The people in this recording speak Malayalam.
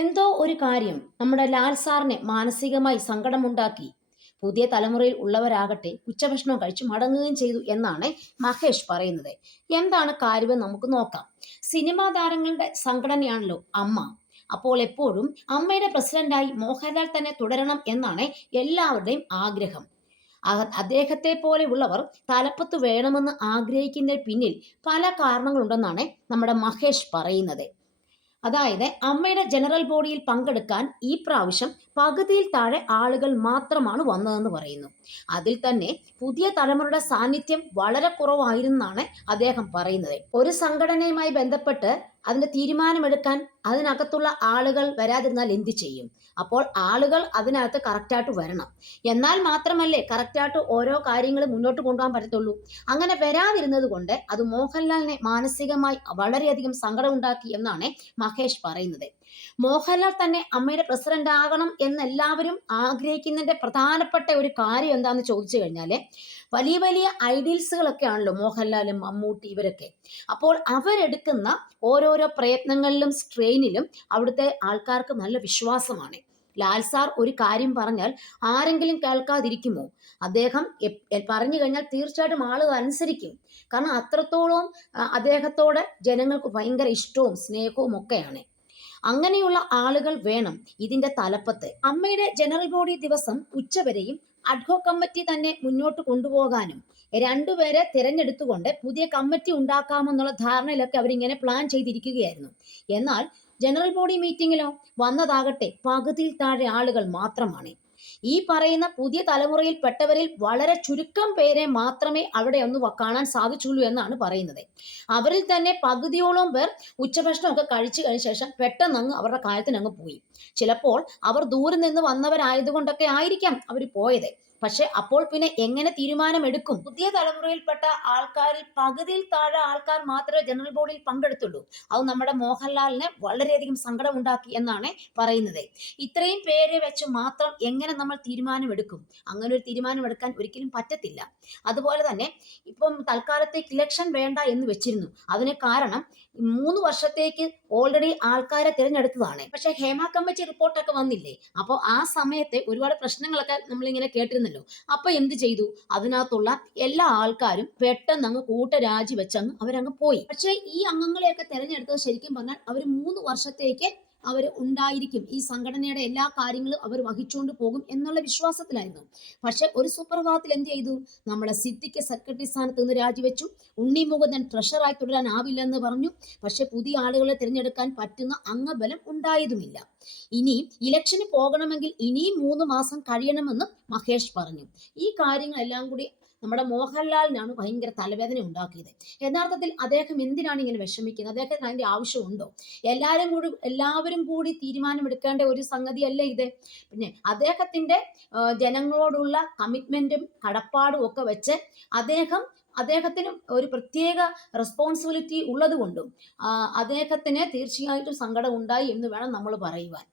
എന്തോ ഒരു കാര്യം നമ്മുടെ ലാൽ സാറിനെ മാനസികമായി സങ്കടമുണ്ടാക്കി. പുതിയ തലമുറയിൽ ഉള്ളവരാകട്ടെ ഉച്ചഭക്ഷണം കഴിച്ച് മടങ്ങുകയും ചെയ്തു എന്നാണ് മഹേഷ് പറയുന്നത്. എന്താണ് കാര്യമെന്ന് നമുക്ക് നോക്കാം. സിനിമാ താരങ്ങളുടെ സംഘടനയാണല്ലോ അമ്മ. അപ്പോൾ എപ്പോഴും അമ്മയുടെ പ്രസിഡന്റായി മോഹൻലാൽ തന്നെ തുടരണം എന്നാണ് എല്ലാവരുടെയും ആഗ്രഹം. അദ്ദേഹത്തെ പോലെയുള്ളവർ തലപ്പത്ത് വേണമെന്ന് ആഗ്രഹിക്കുന്നതിന് പിന്നിൽ പല കാരണങ്ങളുണ്ടെന്നാണ് നമ്മുടെ മഹേഷ് പറയുന്നത്. അതായത് അമ്മയുടെ ജനറൽ ബോഡിയിൽ പങ്കെടുക്കാൻ ഈ പ്രാവശ്യം പകുതിയിൽ താഴെ ആളുകൾ മാത്രമാണ് വന്നതെന്ന് പറയുന്നു. അതിൽ തന്നെ പുതിയ തലമുറയുടെ സാന്നിധ്യം വളരെ കുറവായിരുന്നാണ് അദ്ദേഹം പറയുന്നത്. ഒരു സംഘടനയുമായി ബന്ധപ്പെട്ട് അതിന്റെ തീരുമാനമെടുക്കാൻ അതിനകത്തുള്ള ആളുകൾ വരാതിരുന്നാൽ എന്ത് ചെയ്യും? അപ്പോൾ ആളുകൾ അതിനകത്ത് കറക്റ്റായിട്ട് വരണം. എന്നാൽ മാത്രമല്ലേ കറക്റ്റായിട്ട് ഓരോ കാര്യങ്ങളും മുന്നോട്ട് കൊണ്ടുപോകാൻ പറ്റത്തുള്ളൂ. അങ്ങനെ വരാതിരുന്നത് കൊണ്ട് അത് മോഹൻലാലിനെ മാനസികമായി വളരെയധികം സങ്കടമുണ്ടാക്കി എന്നാണ് മഹേഷ് പറയുന്നത്. മോഹൻലാൽ തന്നെ അമ്മയുടെ പ്രസിഡന്റ് ആകണം എന്ന് എല്ലാവരും ആഗ്രഹിക്കുന്നതിന്റെ പ്രധാനപ്പെട്ട ഒരു കാര്യം എന്താണെന്ന് ചോദിച്ചു കഴിഞ്ഞാൽ വലിയ വലിയ ഐഡിയൽസുകളൊക്കെ ആണല്ലോ മോഹൻലാലും മമ്മൂട്ടി ഇവരൊക്കെ. അപ്പോൾ അവരെടുക്കുന്ന ഓരോരോ പ്രയത്നങ്ങളിലും സ്ട്രെയിനിലും അവിടുത്തെ ആൾക്കാർക്ക് നല്ല വിശ്വാസമാണ്. ലാൽ സാർ ഒരു കാര്യം പറഞ്ഞാൽ ആരെങ്കിലും കേൾക്കാതിരിക്കുമോ? അദ്ദേഹം പറഞ്ഞു കഴിഞ്ഞാൽ തീർച്ചയായിട്ടും ആളുകൾ അനുസരിക്കും. കാരണം അത്രത്തോളം അദ്ദേഹത്തോടെ ജനങ്ങൾക്ക് ഭയങ്കര ഇഷ്ടവും സ്നേഹവും ഒക്കെയാണ്. അങ്ങനെയുള്ള ആളുകൾ വേണം ഇതിന്റെ തലപ്പത്ത്. അമ്മയുടെ ജനറൽ ബോഡി ദിവസം ഉച്ചവരെയും അഡ്ഹോ കമ്മിറ്റി തന്നെ മുന്നോട്ട് കൊണ്ടുപോകാനും രണ്ടുപേരെ തിരഞ്ഞെടുത്തുകൊണ്ട് പുതിയ കമ്മിറ്റി ഉണ്ടാക്കാമെന്നുള്ള ധാരണയിലൊക്കെ അവരിങ്ങനെ പ്ലാൻ ചെയ്തിരിക്കുകയായിരുന്നു. എന്നാൽ ജനറൽ ബോഡി മീറ്റിങ്ങിലോ വന്നതാകട്ടെ പകുതിയിൽ താഴെ ആളുകൾ മാത്രമാണ്. ഈ പറയുന്ന പുതിയ തലമുറയിൽപ്പെട്ടവരിൽ വളരെ ചുരുക്കം പേരെ മാത്രമേ അവിടെ ഒന്ന് കാണാൻ സാധിച്ചുള്ളൂ എന്നാണ് പറയുന്നത്. അവരിൽ തന്നെ പകുതിയോളം പേർ ഉച്ചഭക്ഷണമൊക്കെ കഴിച്ചു കഴിഞ്ഞ ശേഷം പെട്ടെന്ന് അങ്ങ് അവരുടെ കാലത്തിനങ്ങ് പോയി. ചിലപ്പോൾ അവർ ദൂരെ നിന്ന് വന്നവരായതുകൊണ്ടൊക്കെ ആയിരിക്കാം അവർ പോയത്. പക്ഷെ അപ്പോൾ പിന്നെ എങ്ങനെ തീരുമാനമെടുക്കും? പുതിയ തലമുറയിൽപ്പെട്ട ആൾക്കാരിൽ പകുതിയിൽ താഴെ ആൾക്കാർ മാത്രമേ ജനറൽ ബോഡിയിൽ പങ്കെടുത്തുള്ളൂ. അത് നമ്മുടെ മോഹൻലാലിന് വളരെയധികം സങ്കടം ഉണ്ടാക്കി എന്നാണ് പറയുന്നത്. ഇത്രയും പേരെ വെച്ച് മാത്രം എങ്ങനെ നമ്മൾ തീരുമാനമെടുക്കും? അങ്ങനെ ഒരു തീരുമാനമെടുക്കാൻ ഒരിക്കലും പറ്റത്തില്ല. അതുപോലെ തന്നെ ഇപ്പം തൽക്കാലത്തേക്ക് ഇലക്ഷൻ വേണ്ട എന്ന് വെച്ചിരുന്നു. അതിന് കാരണം മൂന്ന് വർഷത്തേക്ക് ഓൾറെഡി ആൾക്കാരെ തിരഞ്ഞെടുത്തതാണ്. പക്ഷെ ഹേമ കമ്മിറ്റി റിപ്പോർട്ടൊക്കെ വന്നില്ലേ? അപ്പോൾ ആ സമയത്തെ ഒരുപാട് പ്രശ്നങ്ങളൊക്കെ നമ്മളിങ്ങനെ കേട്ടിരുന്നല്ലോ. അപ്പൊ എന്ത് ചെയ്തു? അതിനകത്തുള്ള എല്ലാ ആൾക്കാരും പെട്ടെന്ന് അങ്ങ് കൂട്ടരാജി വെച്ചങ്ങ് അവരങ്ങ് പോയി. പക്ഷേ ഈ അംഗങ്ങളെയൊക്കെ തെരഞ്ഞെടുത്തത് ശരിക്കും പറഞ്ഞാൽ അവർ മൂന്ന് വർഷത്തേക്ക് അവർ ഉണ്ടായിരിക്കും. ഈ സംഘടനയുടെ എല്ലാ കാര്യങ്ങളും അവർ വഹിച്ചുകൊണ്ട് പോകും എന്നുള്ള വിശ്വാസത്തിലായിരുന്നു. പക്ഷെ ഒരു സുപ്രഭാതത്തിൽ എന്ത് ചെയ്തു? നമ്മുടെ സിദ്ധിക്ക് സെക്രട്ടറി സ്ഥാനത്ത് നിന്ന് രാജിവെച്ചു. ഉണ്ണി മുകുന്ദൻ ട്രഷറായി തുടരാനാവില്ലെന്ന് പറഞ്ഞു. പക്ഷെ പുതിയ ആളുകളെ തിരഞ്ഞെടുക്കാൻ പറ്റുന്ന അംഗബലം ഉണ്ടായതുമില്ല. ഇനി ഇലക്ഷന് പോകണമെങ്കിൽ ഇനിയും മൂന്ന് മാസം കഴിയണമെന്ന് മഹേഷ് പറഞ്ഞു. ഈ കാര്യങ്ങളെല്ലാം കൂടി നമ്മുടെ മോഹൻലാലിനാണ് ഭയങ്കര തലവേദന ഉണ്ടാക്കിയത്. യഥാർത്ഥത്തിൽ അദ്ദേഹം എന്തിനാണ് ഇങ്ങനെ വിഷമിക്കുന്നത്? അദ്ദേഹത്തിന് അതിന്റെ ആവശ്യമുണ്ടോ? എല്ലാവരും കൂടി എല്ലാവരും കൂടി തീരുമാനമെടുക്കേണ്ട ഒരു സംഗതിയല്ല ഇത്? പിന്നെ അദ്ദേഹത്തിന്റെ ജനങ്ങളോടുള്ള കമ്മിറ്റ്മെന്റും കടപ്പാടും ഒക്കെ വെച്ച് അദ്ദേഹം അദ്ദേഹത്തിന് ഒരു പ്രത്യേക റെസ്പോൺസിബിലിറ്റി ഉള്ളത് കൊണ്ടും അദ്ദേഹത്തിന് തീർച്ചയായിട്ടും സങ്കടം ഉണ്ടായി എന്ന് വേണം നമ്മൾ പറയുവാൻ.